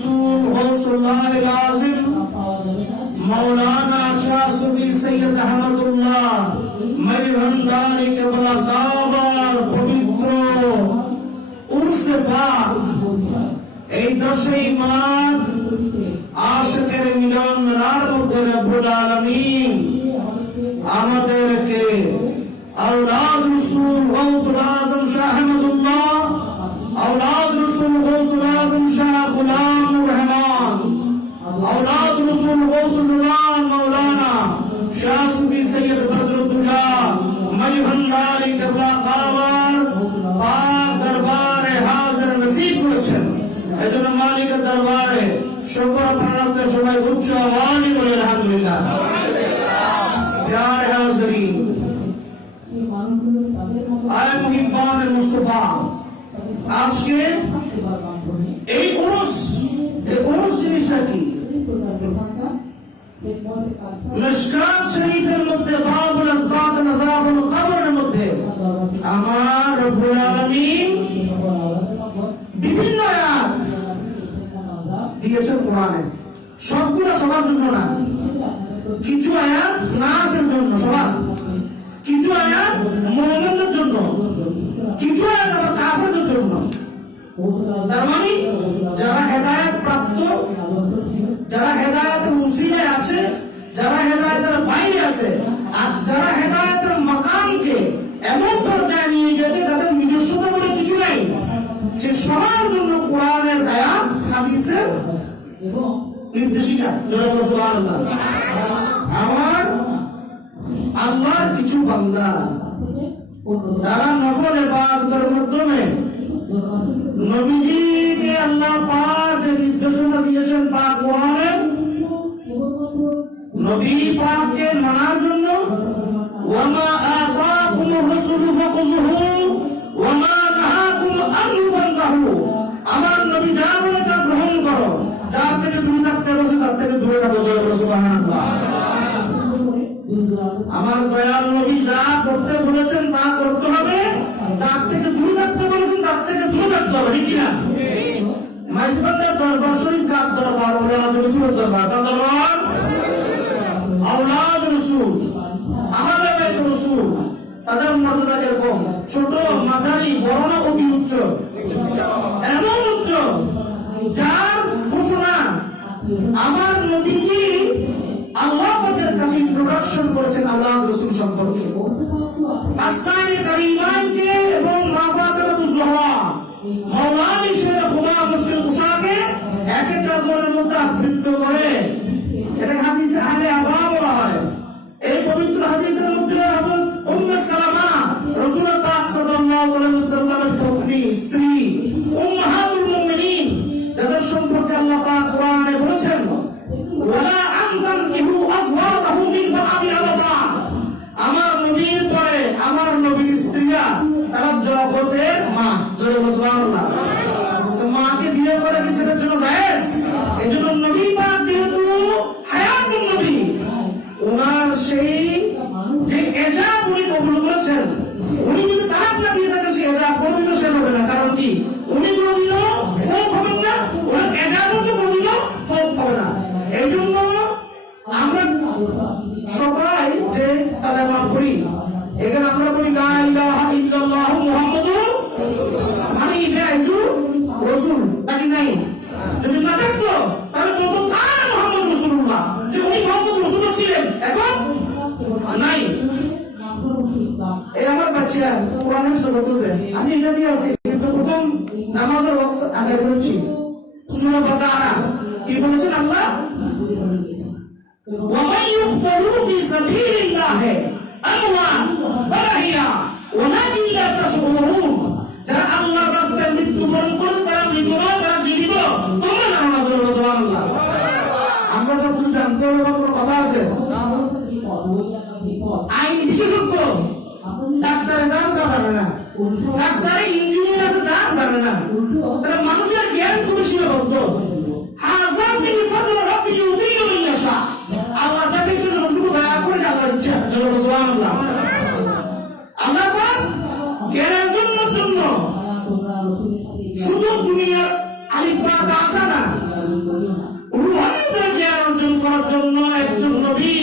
रसूल गौसुल्लाह आज़िम मौलाना शाह सूफी सैयद अहमदुल्लाह मजहंदारी केबला काবার পবিত্র উরসে পাক এই 10ই মাঘ আশিকের মিলন মেলার মধ্যে রব্বুল আলামিন আমাদেরকে औलाद रसूल गौसुल आज़म शाह अहमदुल्लाह औलाद रसूल गौसुल आज़म शाह गुलाम रहमान औलाद रसूल गौसुल मौलाना शाह सूफी सैयद बदरुद्दुजा मजहंदारी केबला काবার पाक दरबारे हाजिर नसीब করেছেন এজন্য মালিকের দরবারে শুকর প্রার্থনা সবাই উচ্চ আওয়াজে বলে আলহামদুলিল্লাহ প্যারে হাজিরিন আয় মুহিব্বান মুস্তাফা আজকে এই উরুস জিনিসটা কি মিশকাত শরীফের মধ্যে বাবুল আসবাত নাযাবুল কবরের মধ্যে আমার রব্বুল আলামিন বিভিন্ন আয়াত দিয়েছেন কোরআনে সবগুলো সবার জন্য না কিছু আয়াত নাসের জন্য সবার কিছু আয়াত মুমিনদের জন্য কিছু আয়াত আবার কাফেরদের জন্য তার মানে যারা হেদায়েত প্রাপ্ত যারা হেদায়েতের উসিলায় আছে যারা হেদায়েতের বাইরে আছে আর যারা হেদায়েতের মাকামকে এমন পর্যায়ে নিয়ে গেছে যাদের নিজস্বতা বলে কিছু নাই সে সবার জন্য কোরআনের আয়াত হাদিসের নির্দেশিকা জনাব সুবহানাল্লাহ আমার আল্লাহর কিছু বান্দা তারা নফল ইবাদতের মাধ্যমে নবীজিকে আল্লাহ পাক যে নির্দেশনা দিয়েছেন পাক কোরআনে নবী পাককে মানার জন্য ওয়ামা আতাকুমুর রাসূলু ফাখুযুহু ওয়ামা নাহাকুম আনহু ফান্তাহু আমার নবী যা বলে তা গ্রহণ করো যার থেকে দূরে থাকতে বলেছে তার থেকে দূরে থাকো সুবহানাল্লাহ আমার দয়াল নবী যা করতে বলেছেন তা করতে হবে যার থেকে দূরে থাকতে বলেছেন তার থেকে দূরে থাকতে হবে ঠিক না মাইজবান্দার দরবার শরীফ কার দরবার আওলাদ রাসূলের দরবার কার দরবার আওলাদ রাসূল আহলে বাইত রাসূল তাদের মর্যাদা এরকম ছোট মাঝারি বড় না অতি উচ্চ এমন উচ্চ যার ঘোষণা আমার নবীজি আল্লাহ পাকের কাছে ইন্ট্রোডাকশন করেছেন আওলাদ রাসূল সম্পর্কে আসমানে কারিমানকে এবং মাফাকাতুজ জোহরা মাওলানা শেখ খুদা মুশকিল কুশাকে একে চাদরের মধ্যে আবৃত করে এটা হাদিসে আলে আবা বলা হয় এই পবিত্র হাদিসের মধ্যে হযরত উম্মে সালামা রাসূলুল্লাহ পাক সাল্লাল্লাহু আলাইহি ওয়াসাল্লামের পত্নী স্ত্রী উম্মাহাতুল মুমিনিন যাদের সম্পর্কে আল্লাহ পাক কোরআনে বলেছেন ওয়ালা আনতানকিহু আজওয়াজাহু মিন বা'দি আবাদা আমার নবীর পরে আমার নবীর স্ত্রীরা তারা জগতের মা জয় সুবহানাল্লাহ তো মাকে বিয়ে করে কি ছেলের জন্য জায়েজ এজন্য নবী পাক যেহেতু হায়াতুন নবী ওনার সেই যে এজাব উনি কবুল করেছেন উনি যদি তালাক না দিয়ে থাকেন সেই এজাব কোনোদিনও শেষ হবে না কারণ কি উনি কোনোদিনও ফৌত হবেন না ওনার এজাবও তো কোনোদিনও ফৌত হবে না এই জন্য আমরা সবাই যে কালেমা পড়ি এখানে আমরা বলি লা ইলাহা ইল্লাল্লাহু মুহাম্মাদুর রাসূলুল্লাহ মানে ইব্রাহিম রাসূল তাই নাই যদি না থাকতো তাহলে প্রথম কার মুহাম্মদ রাসূলুল্লাহ যে উনি মুহাম্মদ রাসূল ছিলেন এখন নাই এই আমার বাচ্চা কোরআন হিফজ করতেছে আমি এটা দিয়ে আছি কিন্তু প্রথম নামাজের ওয়াক্ত আদায় করেছি সূরা বাকারা কি বলেছেন আল্লাহ ومن يقتل في سبيل الله أموات بل ولكن لا تشعرون যারা আল্লাহর রাস্তায় মৃত্যুবরণ করেছে তারা মৃত নয় তারা জীবিত তোমরা জানো না সুবহানাল্লাহ আমরা সব কিছু জানতে হবে কোনো কথা আছে আইন বিশেষজ্ঞ ডাক্তারে জানে না ডাক্তারে ইঞ্জিনিয়ার জানে না তারা মানুষের জ্ঞান খুবই সীমাবদ্ধ হাযার মিন ফাদল রাব্বি ইউতিহি মান ইয়াশা আল্লাহ যাকে ইচ্ছা যতটুকু দয়া করে আল্লাহর ইচ্ছা সুবহানাল্লাহ আল্লাহ পাক জ্ঞানের জন্য শুধু দুনিয়ার আলিফ বা তা আছে না রুহানিয়তের জ্ঞান অর্জন করার জন্য একজন নবী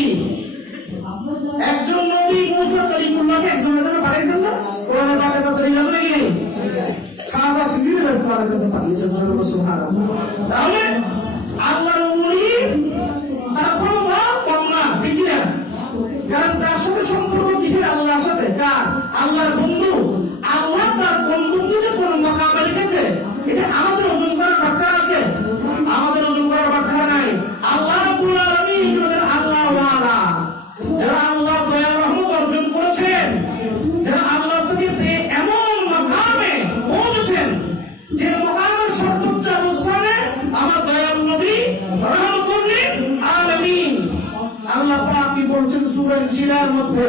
মুসা কালিমুল্লাহকে একজনের কাছে পাঠাইছেন না? কোরআনে পাকে তো দলিল আছে নাকি নেই? খাসা ফিজির রাসূলের কাছে পাঠিয়েছেন সুবহানাল্লাহ। তাহলে আল্লাহর ওলি তার ক্ষমতা কম না, ঠিক না? কারণ তার সাথে সম্পর্ক কিসের? আল্লাহর সাথে। কার? আল্লাহর বন্ধু। আল্লাহ তার কোন বন্ধুকে কোন মাকামে রেখেছে, এটা আমাদের ওজন করার ব্যাখ্যা আছে? আমাদের ওজন করার ব্যাখ্যা নাই। আল্লাহ রাব্বুল আলামিন যারা আল্লাহ ওয়ালা, যারা আল্লাহ দয়া রহমত অর্জন করেছেন, যারা আল্লাহ থেকে পেয়ে এমন মাকামে পৌঁছেছেন যে মাকামের সর্বোচ্চ অবস্থানে আমার দয়াল নবী রহমতুল লিল আলামিন। আল্লাহ পাক কি বলছেন সূরা ইনশিরার মধ্যে,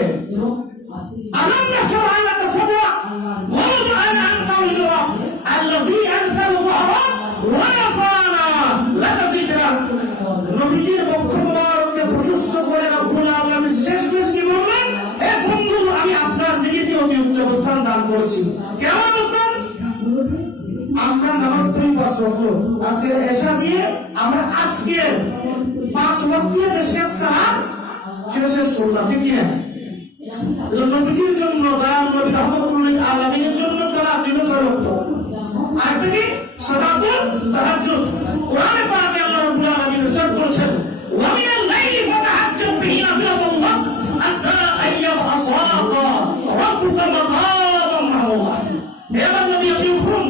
আলাম নাশরাহ লাকা সাদরাক ওয়া ওয়াদা'না আনকা ওযরাক আল্লাযী আনকাযা যাহরাক ওয়া রাফা'না লাকা যিকরাক। নবীজির বক্ষ মোবারককে প্রশস্ত করে রব্বুল আলামিন শেষ কি বললেন? হে বন্ধু, আমি আপনার জিকিরকে অতি উচ্চ অবস্থান দান করেছি। কেমন অবস্থান? আমরা নামাজ পড়ি 5 ওয়াক্ত, আজকে এশা দিয়ে আমরা আজকের 5 ওয়াক্তের যে শেষ সালাত সেটা শেষ করলাম, ঠিক কি না? নবীজির জন্য দয়াল নবী রহমতুল লিল আলামিনের জন্য সালাত ছিল 6 ওয়াক্ত। আর কি? সালাতুল তাহাজ্জুদ। কোরআনে পাকে আল্লাহ রাব্বুল আলামিন ইরশাদ করেছেন, ওয়া মিনাল লাইলি ফাতাহাজ্জাব বিহি নাফিলাতুন লাক আসা আইয়াবআসাকা রাব্বুকা মাকামান মাহমুদা। হে আমার নবী, আপনি উঠুন।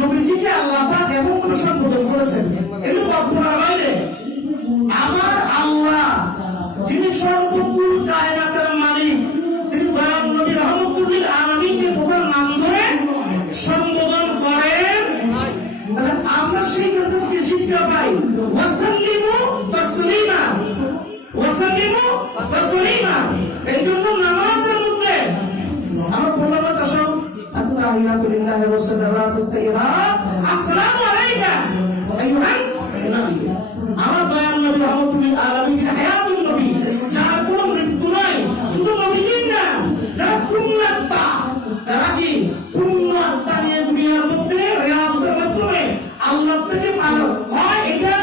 নবীজিকে আল্লাহ পাক এমন কোন সম্বোধন করেছেন, এগুলো কল্পনার বাইরে। আমার আল্লাহ যিনি সর্বপুর কায়নাতের মালিক, তিনি দয়াল নবী রহমতুল লিল আলামিনকে প্রথম নাম ধরে সম্বোধন করেন। তাহলে আমরা সেই ক্ষেত্রে থেকে শিক্ষা পাই, ওয়াসাল্লিমু তাসলিমা, ওয়াসাল্লিমু তাসলিমা। এই জন্য নামাজের মধ্যে আমরা বললাম তাশাহুদ, আত-তাহিয়াতু লিল্লাহি ওয়াস সালাওয়াতুত তাইয়্যিবাত, আসসালামু আলাইকা আইয়ুহান নবী। আমার দয়াল নবী রহমতুল লিল আলামিন হায়াতুন নবী, যার কোনো মৃত্যু নাই। শুধু নবীজির না, যারা পুণ্যাত্মা, যারা কি পুণ্যাত্মা নিয়ে দুনিয়ার মধ্যে রিয়াজতের মাধ্যমে আল্লাহ থেকে হয়, এটা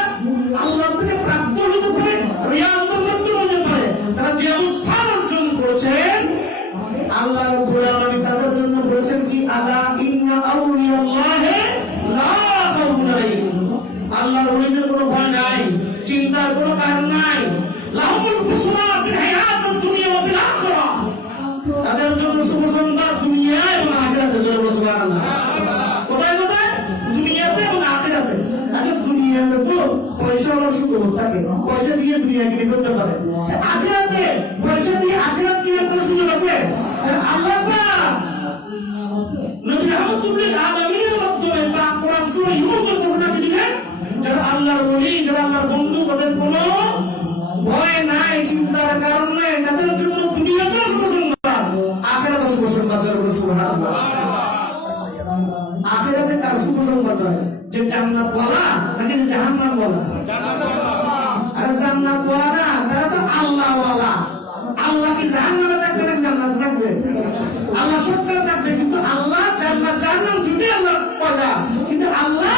আল্লাহ থেকে প্রাপ্ত হতে পারে, রিয়াজতের মাধ্যমে হতে পারে। তারা যে অবস্থান অর্জন করেছেন, আল্লাহ রাব্বুল আলামিন তাদের জন্য বলেছেন কি, আলা ইন্না আউলিয়াল্লাহি লা খাউফুন আলাইহিম। আল্লাহর ওলিদের কোনো ভয় নাই, চিন্তার কোনো কারণ নাই। লাহুমুল বুশরা ফিল হায়াতিদ দুনিয়া ওয়া ফিল আখিরাহ। তাদের জন্য শুভ সংবাদ দুনিয়ায় এবং আখিরাতে। সুবহানাল্লাহ। কোথায় কোথায়? দুনিয়াতে এবং আখিরাতে। আচ্ছা, দুনিয়াতে তো পয়সা হলো সুখবর থাকে, পয়সা দিয়ে দুনিয়া কিনে ফেলতে পারে। আখিরাতে পয়সা দিয়ে আখিরাত কিনে কোনো সুযোগ আছে? আল্লাহ পাক নবী রহমতুল লিল আলামিনের মাধ্যমে পাক কোরআন সূরা ইউনূসের ঘোষণা দিলেন, যারা আল্লাহর ওলি, যারা আল্লাহর বন্ধু, তাদের কোনো ভয় নাই, চিন্তার কারণ নাই। তাদের জন্য দুনিয়াতেও শুভ সংবাদ, আখিরাতেও শুভ সংবাদ। সুবহানাল্লাহ। আখিরাতে কার শুভ সংবাদ হয়? যে জান্নাতওয়ালা নাকি জাহান্নামওয়ালা? আর জান্নাতওয়ালা না, তারা তো আল্লাহওয়ালা। আল্লাহ কি জাহান্নামে থাকবে নাকি জান্নাতে থাকবে? আল্লাহ সত্যি থাকবে, কিন্তু আল্লাহ জান্নাত জাহান্নাম দুটোই আল্লাহর পয়দা। কিন্তু আল্লাহ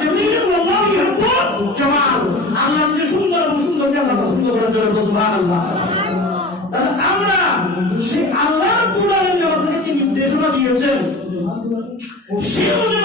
জামিলুন ওয়াল্লাহু ইউহিব্বুল জামাল। আল্লাহ যে সুন্দর, সুন্দরকে আল্লাহ পছন্দ করেন। সুবহানাল্লাহ। তাহলে আমরা সেই আল্লাহ রাব্বুল আলামিন আমাদেরকে কি নির্দেশনা দিয়েছেন, সে অনুযায়ী